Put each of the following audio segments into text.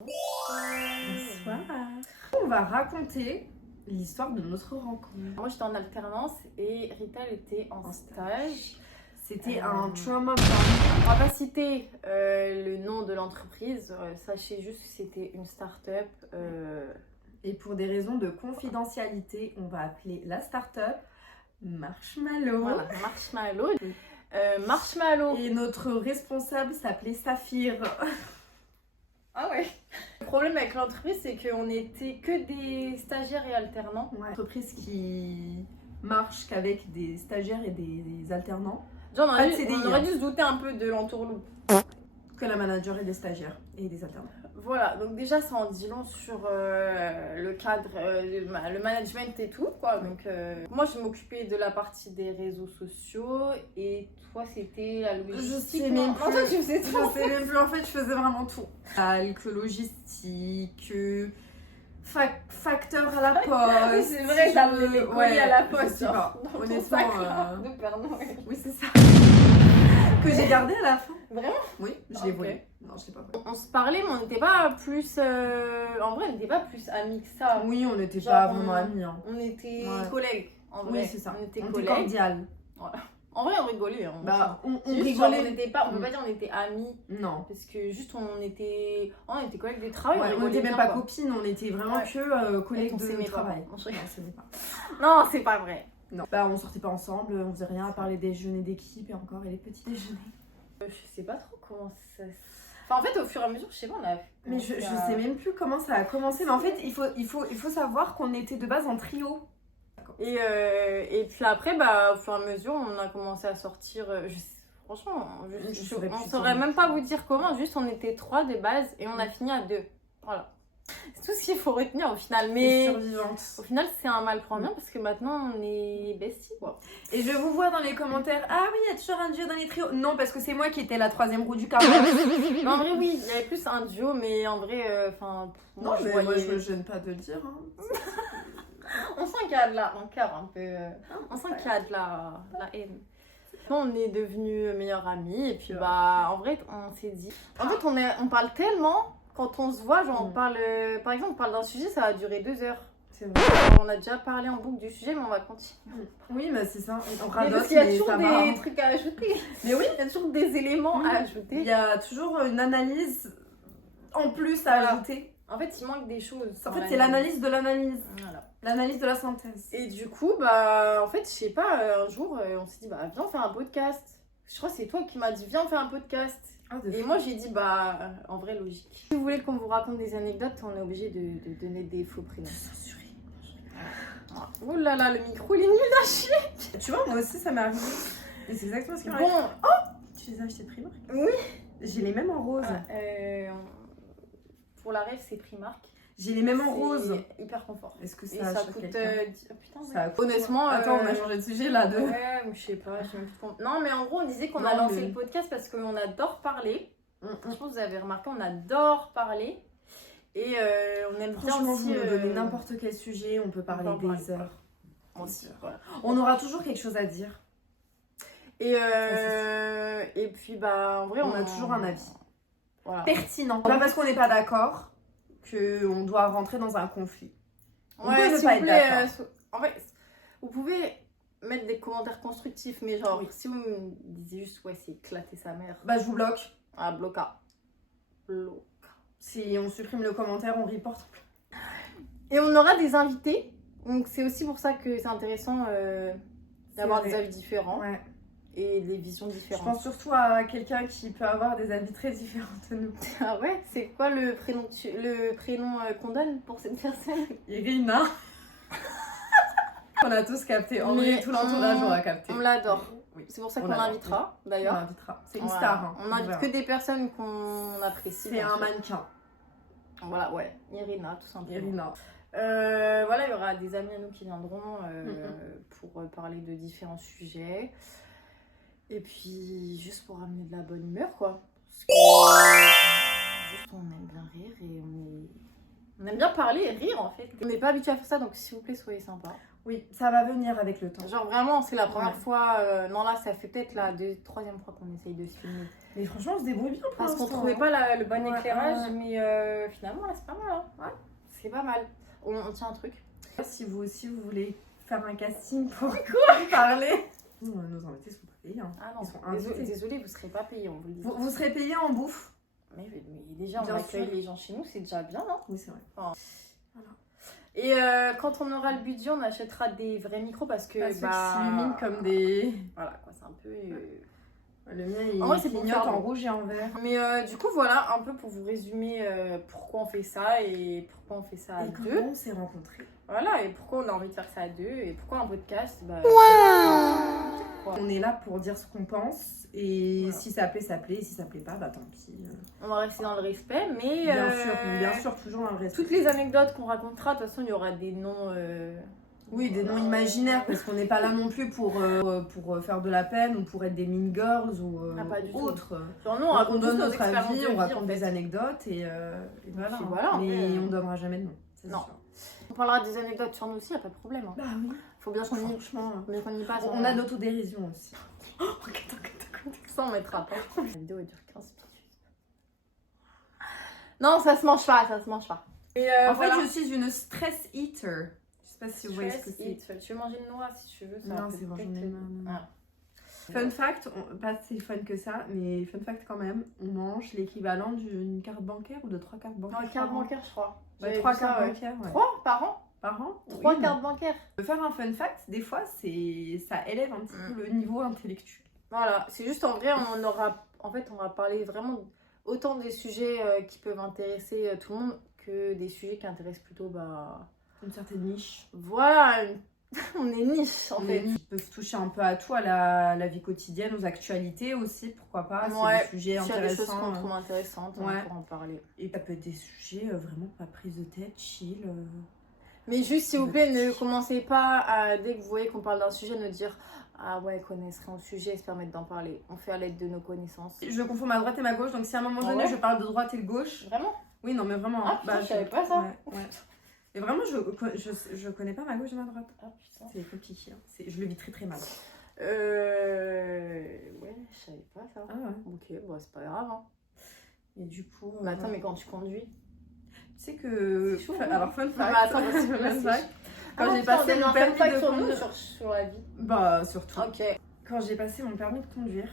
Bonsoir. On va raconter l'histoire de notre rencontre. Moi j'étais en alternance et Rita elle était en stage. C'était un trauma bond. On va pas citer le nom de l'entreprise, sachez juste que c'était une start-up. Et pour des raisons de confidentialité, on va appeler la start-up Marshmallow. Voilà, Marshmallow. Marshmallow. Et notre responsable s'appelait Saphir. Ah ouais. Le problème avec l'entreprise, c'est qu'on était que des stagiaires et alternants. Ouais. Une entreprise qui marche qu'avec des stagiaires et des alternants. Genre, Pas de CDI, on aurait dû se douter un peu de l'entourloupe. Que la manager et des stagiaires et des alternants. Voilà, donc déjà ça en dit long sur le cadre, le management et tout, quoi. Donc moi je m'occupais de la partie des réseaux sociaux et toi c'était la logistique. Je sais même Non, plus. toi tu faisais tout. Je sais même plus, en fait je faisais vraiment tout. Que logistique, facteur à la poste. C'est vrai, j'avais les colis à la poste. Je sais pas. Dans ton Honnêtement, sac, là, de Père Noël. oui c'est ça. Que j'ai gardé à la fin. Vraiment? Oui, je l'ai Ok. volé. Non, je sais pas. On se parlait mais on n'était pas plus... en vrai on n'était pas plus amis que ça. Oui, on n'était Genre, pas vraiment amis. Hein. On était Ouais. collègues, en vrai. Oui, c'est ça. On était On était collègues. cordial. En vrai on rigolait. Hein. Bah, on C'est juste, genre, rigolait. on n'était pas, on peut pas dire on était amis. Non. Parce que juste on était collègues de travail. Ouais, on rigolait n'était même bien, pas quoi. copines, on était vraiment Ouais. que collègues On s'aimait de pas. travail. On Non, se- on s'aimait pas. Non, c'est pas vrai. Non. Bah, on sortait pas ensemble, on faisait rien à part les déjeuners d'équipe et encore et les petits déjeuners. Je sais pas trop comment ça. Enfin, en fait, au fur et à mesure, je sais pas, on a. Mais je sais même plus comment ça a commencé. Mais en fait, il faut savoir qu'on était de base en trio. Et puis après, bah, au fur et à mesure, on a commencé à sortir. Franchement, Je saurais plus saurais dire. même pas vous dire comment. Juste, on était 3 de base et on a fini à 2. Voilà. C'est tout ce qu'il faut retenir au final. Les Mais survivantes. au final, c'est un mal pour un bien parce que maintenant, on est besties, quoi. Et je vous vois dans les commentaires. Ah oui, il y a toujours un duo dans les trios. Non, parce que c'est moi qui étais la troisième roue du carrosse. Mais en vrai, oui, il y avait plus un duo, mais en vrai, enfin. Non, mais moi je me gêne pas de le dire. Hein. On sent qu'il y a de la rancœur un peu. On sent qu'il y a de la haine. On est devenus meilleurs amis et puis bah en vrai on s'est dit. En fait on parle tellement quand on se voit, genre on parle par exemple on parle d'un sujet ça va durer 2 heures. C'est vrai. On a déjà parlé en boucle du sujet mais on va continuer. Oui, mais c'est ça. On Mais radote, parce qu'il y a mais toujours ça des va. trucs à ajouter. Mais oui, Il y a toujours des éléments à il ajouter. y a toujours une analyse en plus à Voilà. ajouter. En fait il manque des choses. En fait, c'est l'analyse de l'analyse. Voilà. L'analyse de la synthèse. Et du coup, bah, en fait, je sais pas, un jour, on s'est dit, bah, viens, on fait un podcast. Je crois que c'est toi qui m'as dit, viens, on fait un podcast. Et moi, j'ai dit, bah, en vrai, logique. Si vous voulez qu'on vous raconte des anecdotes, on est obligé de donner des faux prénoms. censuré. Oh là là, le micro, il est nul à chier. Tu vois, moi aussi, ça m'est arrivé. Et c'est exactement ce qui m'arrive. Bon, Tu les as achetés Primark? oui. J'ai les mêmes en rose. Pour la rêve, c'est Primark. J'ai les mêmes en rose. C'est hyper confort. Est-ce que Et ça, ça choque coûte. quelqu'un Oh, putain, Ça a coûté- honnêtement. Attends, on a changé de sujet là. Ouais, je sais pas, je sais même plus comment- Non, mais en gros, on disait qu'on a Non, lancé mais- le podcast parce qu'on adore parler. Je pense que vous avez remarqué, on adore parler. Et on aime bien Franchement, aussi. vous nous donnez n'importe quel sujet, on peut parler en parler. des heures. Aussi, voilà. On aura toujours quelque chose à dire. Et puis, bah, en vrai, On a toujours un avis. Voilà. Pertinent. Pas parce qu'on n'est pas d'accord qu'on doit rentrer dans un conflit. On peut Ouais, ne s'il pas vous être plaît, d'accord. en fait, vous pouvez mettre des commentaires constructifs, mais genre, Oui. si vous me disiez juste, ouais, c'est éclater sa mère. Bah, je vous bloque. Ah, bloca. Bloca. Si on supprime le commentaire, on reporte. Et on aura des invités. Donc c'est aussi pour ça que c'est intéressant d'avoir vrai. des avis différents Ouais. et des visions Je différentes. pense surtout à quelqu'un qui peut avoir des avis très différents de nous. Ah ouais, c'est quoi le prénom, qu'on donne pour cette personne? Irina. On a tous capté. En Mais vrai, tout l'entourage aura capté. On l'adore. Oui. C'est pour ça On qu'on l'adore. l'invitera On d'ailleurs. l'invitera. C'est une Voilà. star. Hein. On n'invite verra. que des personnes qu'on apprécie. C'est bien un sûr. mannequin. Voilà, ouais. Irina, tout simplement. Irina. Voilà, il y aura des amis à nous qui viendront pour parler de différents sujets. Et puis, juste pour amener de la bonne humeur, quoi. Parce que juste, on aime bien rire et on aime bien parler et rire, en fait. On n'est pas habitué à faire ça, donc s'il vous plaît, soyez sympa. Oui, ça va venir avec le temps. Genre, vraiment, c'est la première Ouais. fois. Non, là, ça fait peut-être la troisième fois qu'on essaye de se filmer. Mais franchement, on se débrouille bien pour Parce qu'on l'instant, trouvait hein. pas le bon Ouais, éclairage, ouais. mais finalement, là, c'est pas mal. Hein. Ouais. C'est pas mal. On tient un truc. Si vous aussi, vous voulez faire un casting pour parler. Nos invités sont pas payés. Hein. Ah non, Ils sont invités. désolé, vous serez pas payé, on vous le dit. Vous serez payés en bouffe. Mais déjà, on Bien accueille sûr. les gens chez nous, c'est déjà bien, non? Oui, c'est vrai. Et quand on aura le budget, on achètera des vrais micros parce que. Ceux qui s'illuminent comme des. Voilà, quoi, c'est un peu. Le mien, il En vrai, c'est pour clignote faire en beau. rouge et en vert. Mais du coup, voilà, un peu pour vous résumer pourquoi on fait ça et pourquoi on fait ça à Et deux. comment on s'est rencontrés. Voilà, et pourquoi on a envie de faire ça à deux et pourquoi un podcast. Bah, On est là pour dire ce qu'on pense. Et Voilà. si ça plaît, ça plaît. Et si ça plaît pas, bah tant pis. on va rester dans le respect, mais. Bien sûr, toujours dans le respect. Toutes les anecdotes qu'on racontera, de toute façon, il y aura des noms. Oui, des noms imaginaires, parce qu'on n'est pas là non plus pour faire de la peine ou pour être des mean girls ou Ah, pas du tout. autres. Genre, nous, on On raconte donne tous nos notre expériences avis, de on vie, raconte en des fait. anecdotes et voilà. puis voilà, en Mais fait, on donnera jamais de nom. C'est Non. sûr. On parlera des anecdotes sur nous aussi, y a pas de problème. Hein. Bah oui, Faut bien qu'on y, franchement. passe. On a l'autodérision aussi. Ça, on mettra pas. La vidéo elle dure 15 minutes. Non, ça se mange pas, ça se mange pas. Et En voilà. fait, je suis une stress eater. Je sais pas si vous voyez ce que c'est. Tu veux manger une noix si tu veux. Ça Non, va c'est bon, peut-être j'en ai te- marre. Ah. Fun fact, pas si fun que ça, mais fun fact quand même, on mange l'équivalent d'une carte bancaire ou de 3 cartes bancaires. Non, une carte bancaire, je crois. Ouais, J'avais 3 vu ça, cartes ouais. bancaires, ouais. 3 par an? Par an. 3 Oui, cartes bancaires. Faire un fun fact, des fois, ça élève un petit peu le niveau intellectuel. Voilà, c'est juste en vrai, on va parler vraiment autant des sujets qui peuvent intéresser tout le monde que des sujets qui intéressent plutôt, Une certaine niche. voilà, on est niche en fait. Ils peuvent toucher un peu à tout, à la vie quotidienne, aux actualités aussi, pourquoi pas. Ouais, C'est des sujets S'il y a des choses intéressants. qu'on trouve intéressantes, on Ouais. pourra en parler. Et ça peut être des sujets vraiment pas prise de tête, chill. Mais juste, s'il vous plaît, ne commencez pas à, dès que vous voyez qu'on parle d'un sujet, nous dire ah ouais, connaissent rien au sujet et se permettre d'en parler. On fait à l'aide de nos connaissances. Je confonds ma droite et ma gauche, donc si à un moment Ah donné ouais je parle de droite et de gauche. Vraiment? Oui, non, mais vraiment. Ah, putain, je savais pas ça. Ouais. Et vraiment, je connais pas ma gauche et ma droite. Ah putain. C'est compliqué. Hein. Je le vis très très mal. Ouais, je savais pas ça. Ah ouais. Ok, bon, c'est pas grave. Hein. Et du coup. Mais attends, mais quand tu conduis. Tu sais que. C'est chaud, Alors, fun Non, fact. mais attends, parce que là, fun c'est fact. Quand Ah, j'ai putain, passé on mon a un permis fun fact de sur nous, conduire. sur la vie. Bah, surtout. Ok. Quand j'ai passé mon permis de conduire,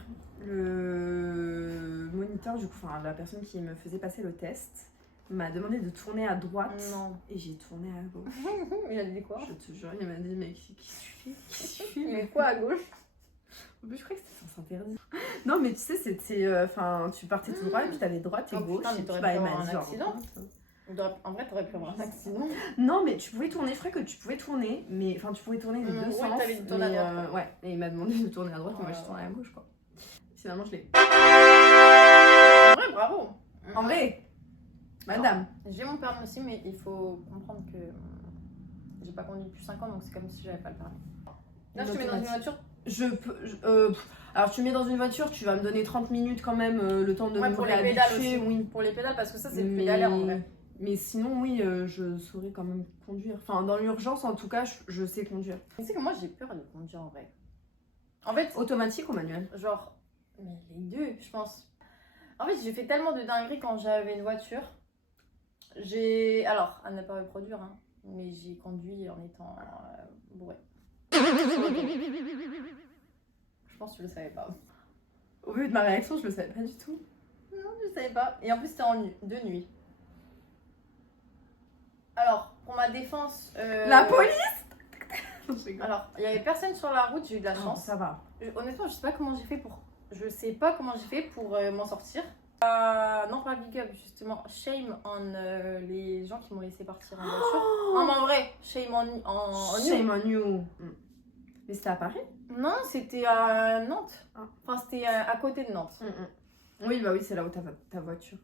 le moniteur, du coup, enfin, la personne qui me faisait passer le test, m'a demandé de tourner à droite. Non. Et j'ai tourné à gauche. Il a dit quoi? Je te jure, il m'a dit, mais qui suis Mais quoi à gauche? En plus, je croyais que c'était sens interdit. Non, mais tu sais, c'était. Enfin, tu partais tout droit et puis t'avais droite et Oh, gauche. putain, mais et puis, t'aurais bah, pu il m'a avoir dit, un genre, accident. En vrai, t'aurais pu avoir un accident. Non, mais tu pouvais tourner. Je crois que tu pouvais tourner, mais enfin, tu pouvais tourner les deux Ouais, sens. t'avais dit de tourner à mais, droite, ouais, et il m'a demandé de tourner à droite, Oh moi là je tournais à gauche, quoi. Finalement, je l'ai. En vrai, bravo. En vrai, madame. J'ai mon permis aussi, mais il faut comprendre que j'ai pas conduit depuis 5 ans, donc c'est comme si j'avais pas le permis. Là, je te mets dans une voiture. Alors, tu mets dans une voiture, tu vas me donner 30 minutes quand même, le temps de Ouais, me pour les pédales réhabituer, aussi. oui. Pour les pédales, parce que ça, c'est le Mais- pédalaire en vrai. Mais sinon, oui, je saurais quand même conduire. Enfin, dans l'urgence, en tout cas, je sais conduire. Tu sais que moi, j'ai peur de conduire en vrai. En fait, Automatique ou manuel? genre, mais les deux, je pense. En fait, j'ai fait tellement de dingueries quand j'avais une voiture. Alors, à ne pas reproduire, hein, mais j'ai conduit en étant bourré. Je pense que tu le savais pas. Au vu de ma réaction, je le savais pas du tout. Non, je savais pas. Et en plus, c'était de nuit. Alors, pour ma défense. La police. Alors, il y avait personne sur la route, j'ai eu de la Non, chance. ça va. Honnêtement, je sais pas comment j'ai fait pour. Je sais pas comment j'ai fait pour m'en sortir. Non, pas big up, justement. Shame on les gens qui m'ont laissé partir en voiture. Non, mais en vrai, shame on you. Shame on you. Mais c'était à Paris? Non, c'était à Nantes. Ah. Enfin, c'était à côté de Nantes. Oui, bah oui, c'est là où t'as ta voiture.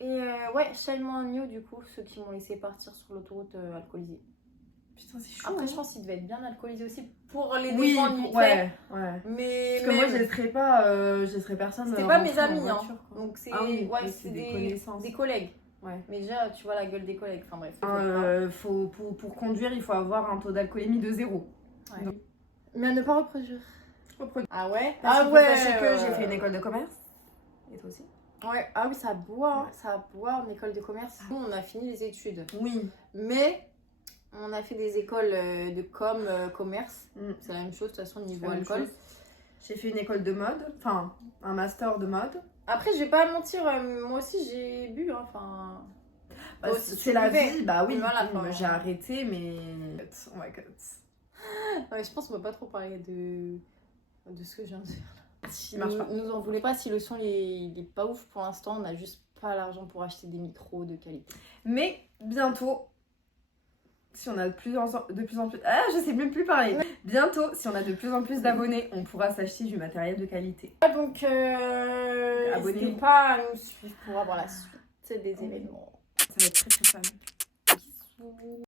Et ouais, shame on you, du coup, ceux qui m'ont laissé partir sur l'autoroute alcoolisés. Putain, c'est chaud. Après, hein. je pense qu'ils devaient être bien alcoolisés aussi pour les Oui, défendre. ouais. Mais Parce que moi, je laisserais pas, je laisserais personne. c'était pas mes rentrer en amis, hein. voiture, quoi. Donc c'est Ah oui, ouais, oui, c'est des connaissances. des collègues. Ouais. Mais déjà, tu vois la gueule des collègues. Enfin bref. Pour conduire, il faut avoir un taux d'alcoolémie de 0. Ouais. Donc- Mais à ne pas reproduire. Ah ouais? Parce Ah qu'il faut ouais. sachez que j'ai fait une école de commerce. Et toi aussi? Ouais, ah oui, ça boit, hein, ça boit en école de commerce. Nous, on a fini les études. Oui. Mais on a fait des écoles de commerce. C'est la même chose, de toute façon, niveau alcool. J'ai fait une école de mode, enfin, un master de mode. Après, je vais pas mentir, moi aussi, j'ai bu, hein, enfin... Bah, aussi, c'est la buvais. vie, bah oui, Voilà, moi, j'ai arrêté, mais... Oh my god. Ouais, je pense qu'on va pas trop parler de ce que je viens de faire. Il marche pas. Nous en voulez pas si le son il est pas ouf pour l'instant, on a juste pas l'argent pour acheter des micros de qualité. Mais bientôt, si on a de plus en plus... Ah, je sais même plus parler. Bientôt, si on a de plus en plus d'abonnés, on pourra s'acheter du matériel de qualité. Donc, abonnez-vous. n'hésitez pas à nous suivre pour avoir la suite des événements. Ça va être très très fun. Bisous.